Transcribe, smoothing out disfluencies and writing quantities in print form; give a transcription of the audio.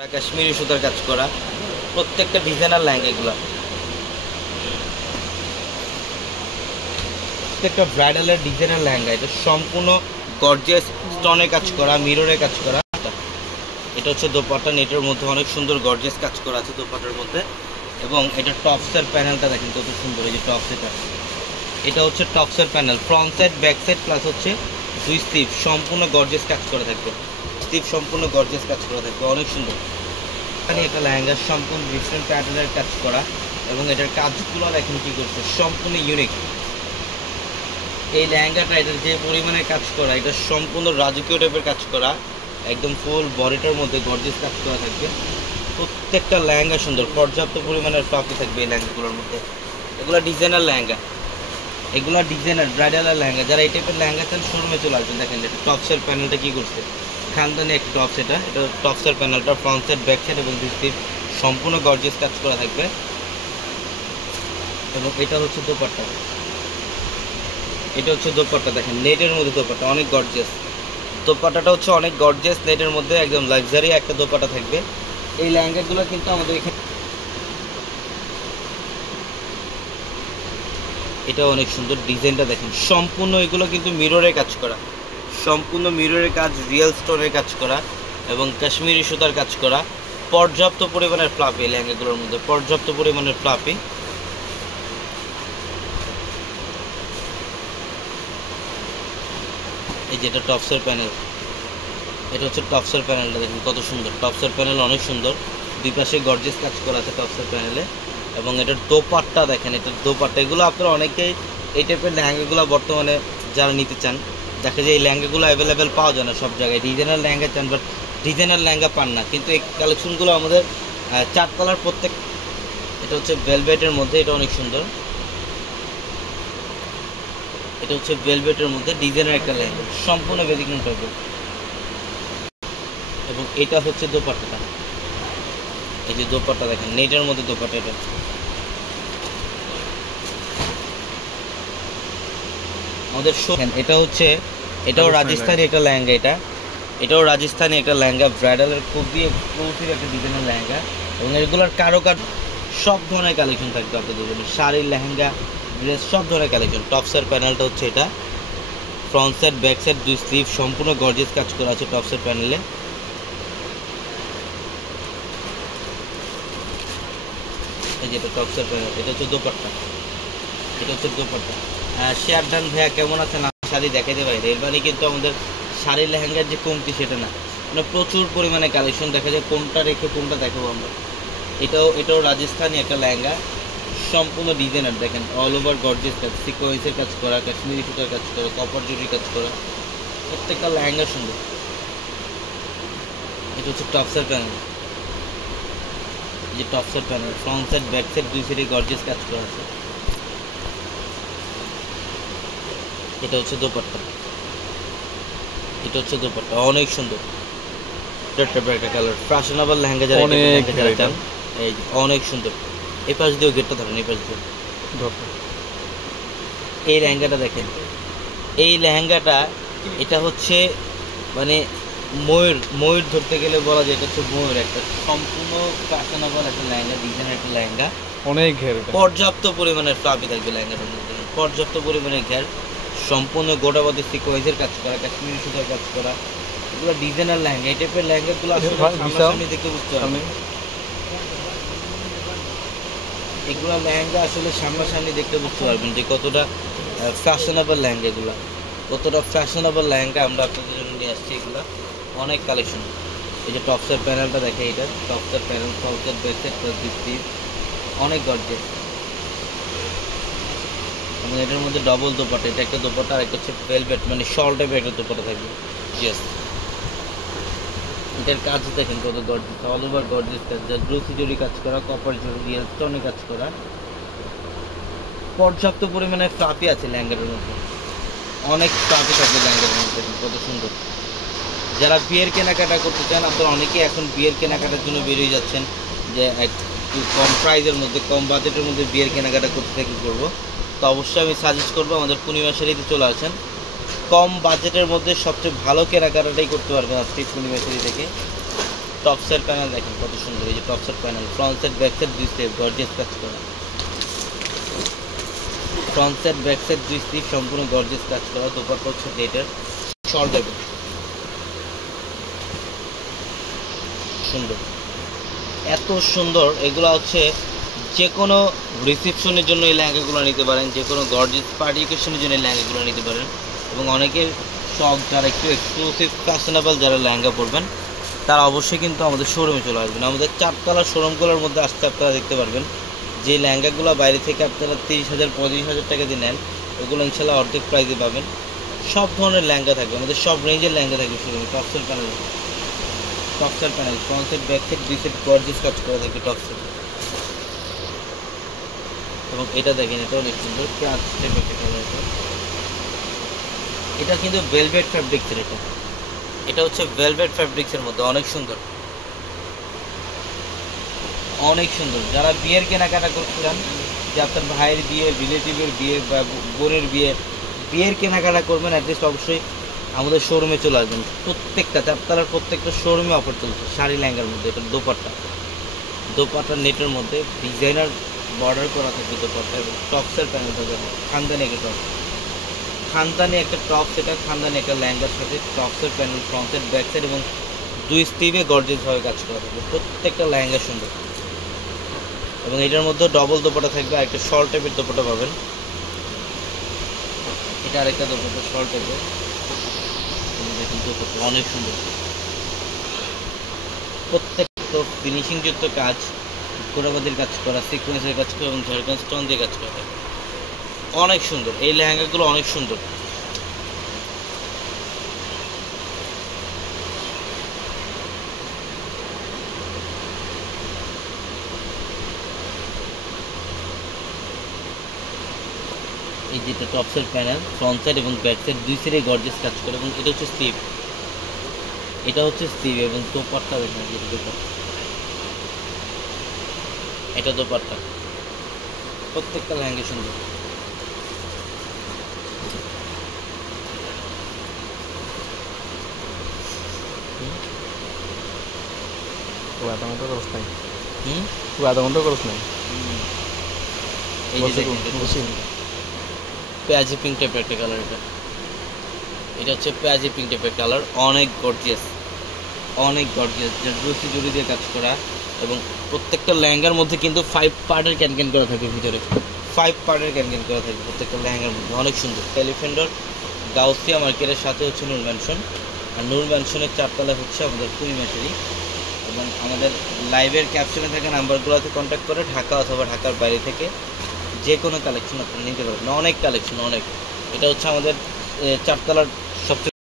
কাশ্মীরি সুতার কাজ করা প্রত্যেকটা ডিজাইনার লেহেঙ্গা এগুলো প্রত্যেকটা ব্রাইডালের ডিজাইনার লেহেঙ্গা। এটা সম্পূর্ণ গর্জিয়াস স্টোনের কাজ করা, মিররের কাজ করা। এটা হচ্ছে দোপাট্টা, নেটের মধ্যে অনেক সুন্দর গর্জিয়াস কাজ করা আছে দোপাট্টার মধ্যে। এবং এটা টপসের প্যানেলটা দেখেন কত সুন্দর, এই যে টপস, এটা হচ্ছে টপসের panel, front side back side plus হচ্ছে দুই স্লিভ সম্পূর্ণ গর্জিয়াস কাজ করা থাকবে, স্লিভ সম্পূর্ণ গর্জিয়াস কাজ করা থাকবে, অনেক সুন্দর। এখানে একটা লেহেঙ্গা সম্পূর্ণ ডিফারেন্ট প্যাটার্নের কাজ করা এবং এটার কাজগুলো দেখেন কী করছে, সম্পূর্ণ ইউনিক। এই লেহেঙ্গাটা এটার যে পরিমাণে কাজ করা, এটা সম্পূর্ণ রাজকীয় টাইপের কাজ করা, একদম ফুল বডিটার মধ্যে গর্জিয়াস কাজ করা থাকবে। প্রত্যেকটা লেহেঙ্গা সুন্দর, পর্যাপ্ত পরিমাণের ফ্লপি থাকবে এই লেহেঙ্গাগুলোর মধ্যে। এগুলো ডিজাইনার লেহেঙ্গা, এগুলো ডিজাইনার ব্রাইডালের লেহেঙ্গা। যারা এই টাইপের লেহেঙ্গা চান শোরুমে চলে আসবেন। দেখেন এটা টপসের প্যানেলটা কী করছে, খানদানি একটা টপস, এটা টপসের প্যানেলটা ফ্রন্ট সাইড ব্যাক সাইড এবং দুই স্লিভ সম্পূর্ণ গর্জিয়াস কাজ করা থাকবে। এবং এটা হচ্ছে দোপাট্টা, এটা হচ্ছে দোপাট্টা, দেখেন নেটের মধ্যে দোপাট্টা, অনেক গর্জিয়াস। দোপাট্টাটা হচ্ছে অনেক গর্জিয়াস, নেটের মধ্যে একদম লাক্সারি একটা দোপাট্টা থাকবে। এই লেহেঙ্গাগুলো কিন্তু আমাদের এখানে, এটা অনেক সুন্দর ডিজাইনটা দেখেন, সম্পূর্ণ এগুলো কিন্তু মিররের কাজ করা, সম্পূর্ণ মিররের কাজ, রিয়েল স্টোনের কাজ করা এবং কাশ্মীরি সুতার কাজ করা। পর্যাপ্ত পরিমাণের ফ্লাপি এই লেহেঙ্গাগুলোর মধ্যে, পর্যাপ্ত পরিমাণের ফ্লাপি। এই যে এটা টপসের প্যানেল, এটা হচ্ছে টপসের প্যানেলটা দেখুন কত সুন্দর, টপসের প্যানেল অনেক সুন্দর, দুই পাশে গর্জিয়াস কাজ করা আছে টপসের প্যানেলে। এবং এটার দোপাট্টা দেখেন, এটার দোপাট্টা, এগুলো আপনারা অনেকেই এই টাইপের লেহেঙ্গাগুলো বর্তমানে যারা নিতে চান, দেখা যায় এই লেহেঙ্গাগুলো অ্যাভেলেবেল পাওয়া যায় না সব জায়গায়। ডিজাইনার লেহেঙ্গা চান বাট ডিজাইনার লেহেঙ্গা পান না, কিন্তু এই কালেকশনগুলো আমাদের চার কালার প্রত্যেক। এটা হচ্ছে ভেলভেটের মধ্যে, এটা অনেক সুন্দর, এটা হচ্ছে ভেলভেটের মধ্যে ডিজাইনার একটা লেহেঙ্গা, সম্পূর্ণ ব্যতিক্রম টাইপের। এবং এটা হচ্ছে দোপাট্টাটা, এই যে দোপাট্টা দেখেন নেটের মধ্যে দোপাট্টা। এটা আমাদের এটা হচ্ছে, এটাও রাজস্থানি একটা লেহেঙ্গা, এটাও রাজস্থানি একটা লেহেঙ্গা, ব্রাইডালের খুবই এক্সক্লুসিভ একটা ডিজাইনের লেহেঙ্গা। এবং এগুলোর কারুকাজ সব ধরনের কালেকশন থাকবে আপনাদের জন্য, শাড়ি, লেহেঙ্গা, ড্রেস, সব ধরনের কালেকশন। টপসের প্যানেলটা হচ্ছে এটা, ফ্রন্ট সাইড ব্যাক সাইড দুই স্লিভ সম্পূর্ণ গর্জিয়াস কাজ করা আছে টপসের প্যানেলে। এই যে এটা টপসের প্যানেল, এটা হচ্ছে দোপাট্টা, এটা হচ্ছে দোপাট্টা। শেয়ার ডান ভাইয়া কেমন আছেন? শাড়ি দেখাইতে পারি, এর মানে কিন্তু আমাদের শাড়ি লেহেঙ্গার যে কমতি সেটা না, মানে প্রচুর পরিমাণে কালেকশন দেখা যায়, কোনটা রেখে কোনটা দেখাবো আমরা। এটাও রাজস্থানি একটা লেহেঙ্গা, সম্পূর্ণ ডিজাইনার দেখেন, অল ওভার গর্জিয়াস কাজ, সিকোয়েন্সের কাজ করা, কাশ্মীরি সুতার কাজ করা, কপার জরির কাজ করা, প্রত্যেকটা লেহেঙ্গা সুন্দর। এটা হচ্ছে টপসের প্যানেল, যে টপসের panel, front side back side দুই সাইডে গর্জিয়াস কাজ করা আছে। এটা হচ্ছে দোপাট্টা, এটা হচ্ছে দোপাট্টা, অনেক সুন্দর একটা কালার, ফ্যাশনেবল লেহেঙ্গা যারা চান, এই অনেক সুন্দর। এই পাশ দিয়েও গেটটা ধরেন, এই পাশ দিয়ে এই লেহেঙ্গাটা দেখেন, এই লেহেঙ্গাটা এটা হচ্ছে মানে ময়ূর ধরতে গেলে বলা যায় এটা হচ্ছে ময়ূর, একটা সম্পূর্ণ ফ্যাশনেবল একটা লেহেঙ্গা, ডিজাইনের একটা লেহেঙ্গা, অনেক ঘের, পর্যাপ্ত পরিমাণের ফ্লাপি থাকবে লেহেঙ্গাটার মধ্যে, পর্যাপ্ত পরিমাণের ঘের, সম্পূর্ণ গোটাবাদি সিকোয়েন্সের কাজ করা, কাশ্মীরি সুতার কাজ করা, এগুলো ডিজাইনার লেহেঙ্গা। এই টাইপের লেহেঙ্গাগুলো আসলে সামনাসামনি দেখতে বুঝতে পারবেন, এগুলো লেহেঙ্গা আসলে সামনাসামনি দেখতে বুঝতে পারবেন যে কতটা ফ্যাশনেবল লেহেঙ্গাগুলো, কতটা ফ্যাশনেবল লেহেঙ্গা আমরা আপনাদের জন্য নিয়ে আসছি। এগুলো অনেক কালেকশন। এই যে টপসের প্যানেলটা দেখে, এটা টপসের প্যানেল, ফ্রন্টের ব্যাক সাইড প্লাস দিচ্ছি, অনেক গর্জিয়াস। এবং এটার মধ্যে ডবল দোপাট্টা, এটা একটা দোপাট্টা আর একটা হচ্ছে ভেলভেট মানে শল টাইপের একটা দোপাট্টা থাকবে। ইয়েস, এটার কাজ দেখেন কত গর্জিয়াস, অল ওভার গর্জিয়াস কাজ, যা ব্রুসি জরি কাজ করা, কপার জরি, রিয়েল স্টোনে কাজ করা, পর্যাপ্ত পরিমাণে ফ্লাপি আছে লেহেঙ্গাটার মধ্যে, অনেক ফ্লাপি থাকবে লেহেঙ্গাটার মধ্যে, কত সুন্দর। যারা বিয়ের কেনাকাটা করতে চান, আপনারা অনেকেই এখন বিয়ের কেনাকাটার জন্য বেরিয়ে যাচ্ছেন যে একটু কম প্রাইসের মধ্যে, কম বাজেটের মধ্যে বিয়ের কেনাকাটা করতে থেকে করবো, তো অবশ্যই আমি সাজেস্ট করবো আমাদের পূর্ণিমা শাড়িতে চলে আসেন। কম বাজেটের মধ্যে সবচেয়ে ভালো কেনাকাটাটাই করতে পারবেন আজকে পূর্ণিমা শাড়ি থেকে। টপসের প্যানেল দেখেন কত সুন্দর, এই যে টপসের panel, front side back side দুই স্লিভ গর্জিয়াস কাজ করা, ফ্রন্ট সাইড ব্যাক সাইড দুই স্লিভ সম্পূর্ণ গর্জিয়াস কাজ করা। দোপাট্টা হচ্ছে ডেটের শর্ট দেবে সুন্দর, এত সুন্দর। এগুলো হচ্ছে যে কোনো রিসেপশনের জন্য এই লেহেঙ্গাগুলো নিতে পারেন, যে কোনো গর্জিয়াস পার্টি অকেশনের জন্য এই লেহেঙ্গাগুলো নিতে পারেন। এবং অনেকের শখ যারা একটু এক্সক্লুসিভ ফ্যাশনেবল যারা লেহেঙ্গা পরবেন তারা অবশ্যই কিন্তু আমাদের শোরুমে চলে আসবেন। আমাদের চারতলা শোরুমগুলোর মধ্যে আসতে আপনারা দেখতে পারবেন যে লেহেঙ্গাগুলো বাইরে থেকে আপনারা 30,000 35,000 টাকা দিয়ে নেন, ওগুলো ইনশাল্লাহ অর্ধেক প্রাইসে পাবেন। সব ধরনের লেহেঙ্গা থাকবে, আমাদের সব রেঞ্জের লেহেঙ্গা থাকবে শোরুমে। টপসেল প্যানেল, টপসেল panel front side back side দুই সাইড গর্জিয়াস কাজ করা থাকবে টপসেল। এবং এটা দেখেন, এটা অনেক সুন্দর ক্লাস টাইপের একটা কালার। এটা কিন্তু ভেলভেট ফ্যাব্রিক্সের, এটা হচ্ছে ভেলভেট ফ্যাব্রিক্সের মধ্যে অনেক সুন্দর, অনেক সুন্দর। যারা বিয়ের কেনাকাটা করছিলেন, যে আপনার ভাইয়ের বিয়ে, রিলেটিভের বিয়ে বা বোনের বিয়ে, বিয়ের কেনাকাটা করবেন, অ্যাটলিস্ট অবশ্যই আমাদের শোরুমে চলে আসবেন। প্রত্যেকটা চারতলার প্রত্যেকটা শোরুমে অফার চলছে শাড়ি লেহেঙ্গার মধ্যে। এটা দোপাট্টা নেটের মধ্যে ডিজাইনার বর্ডার করা থাকবে দোপাট্টা, এবং টপসের প্যানেল থাকবে খানদানি একটা টপ, খানদানি একটা টপ, সেটা খানদানি একটা লেহেঙ্গার সাথে টপসের panel front side back side এবং দুই স্টিভে গর্জিয়াসভাবে কাজ করা থাকবে। প্রত্যেকটা লেহেঙ্গা সুন্দর। এবং এটার মধ্যে ডবল দোপাট্টা থাকবে, আর একটা শর্ট টাইপের দোপাট্টা পাবেন। এটা আরেকটা দোপাট্টা শর্ট টাইপের, দেখুন দোপাট্টা অনেক সুন্দর। প্রত্যেকটা ফিনিশিং যুক্ত কাজ, গোড়াবাদির কাজ করা, সিকোয়েন্সের কাজ করা এবং ঝাড়খান স্টোন দিয়ে কাজ করা থাকে, অনেক সুন্দর। এই লেহেঙ্গাগুলো অনেক সুন্দর। এই যেটা টপসের প্যানেল ফ্রন্ট সাইড এবং ব্যাক সাইড দুই সাইডে গর্জিয়াস কাজ করে। এবং এটা হচ্ছে স্লিভ, এটা হচ্ছে স্লিভ এবং দোপাট্টা দেখুন, এটা দোপাট্টা। প্রত্যেকটা লেহেঙ্গা সুন্দর। আধা ঘন্টা খরচ নাই, হুম, আধা ঘন্টা খরচ নাই। এই যে পেঁয়াজি পিঙ্ক টাইপের একটা কালার, এটা হচ্ছে পেঁয়াজি পিঙ্ক টাইপের কালার, অনেক গর্জিয়াস, অনেক গর্জিয়াস। জারদৌসি জড়ি দিয়ে কাজ করা, এবং প্রত্যেকটা লেহেঙ্গার মধ্যে কিন্তু 5 পার্টের ক্যানক্যান করা থাকে, ভিতরে 5 পার্টের ক্যানক্যান করা থাকে প্রত্যেকটা লেহেঙ্গার মধ্যে, অনেক সুন্দর। এলিফ্যান্টর গাউসিয়া মার্কেটের সাথে হচ্ছে নূর ম্যানশন, আর নূর ম্যানশনের চারতলা হচ্ছে আমাদের পূর্ণিমাশারি। এবং আমাদের লাইভের ক্যাপশনে থাকা নাম্বারগুলোতে কন্ট্যাক্ট করে ঢাকা অথবা ঢাকার বাইরে থেকে যে কোনো কালেকশন আপনারা নিতে পারবেন, অনেক কালেকশন অনেক। এটা হচ্ছে আমাদের চারতলার সবচেয়ে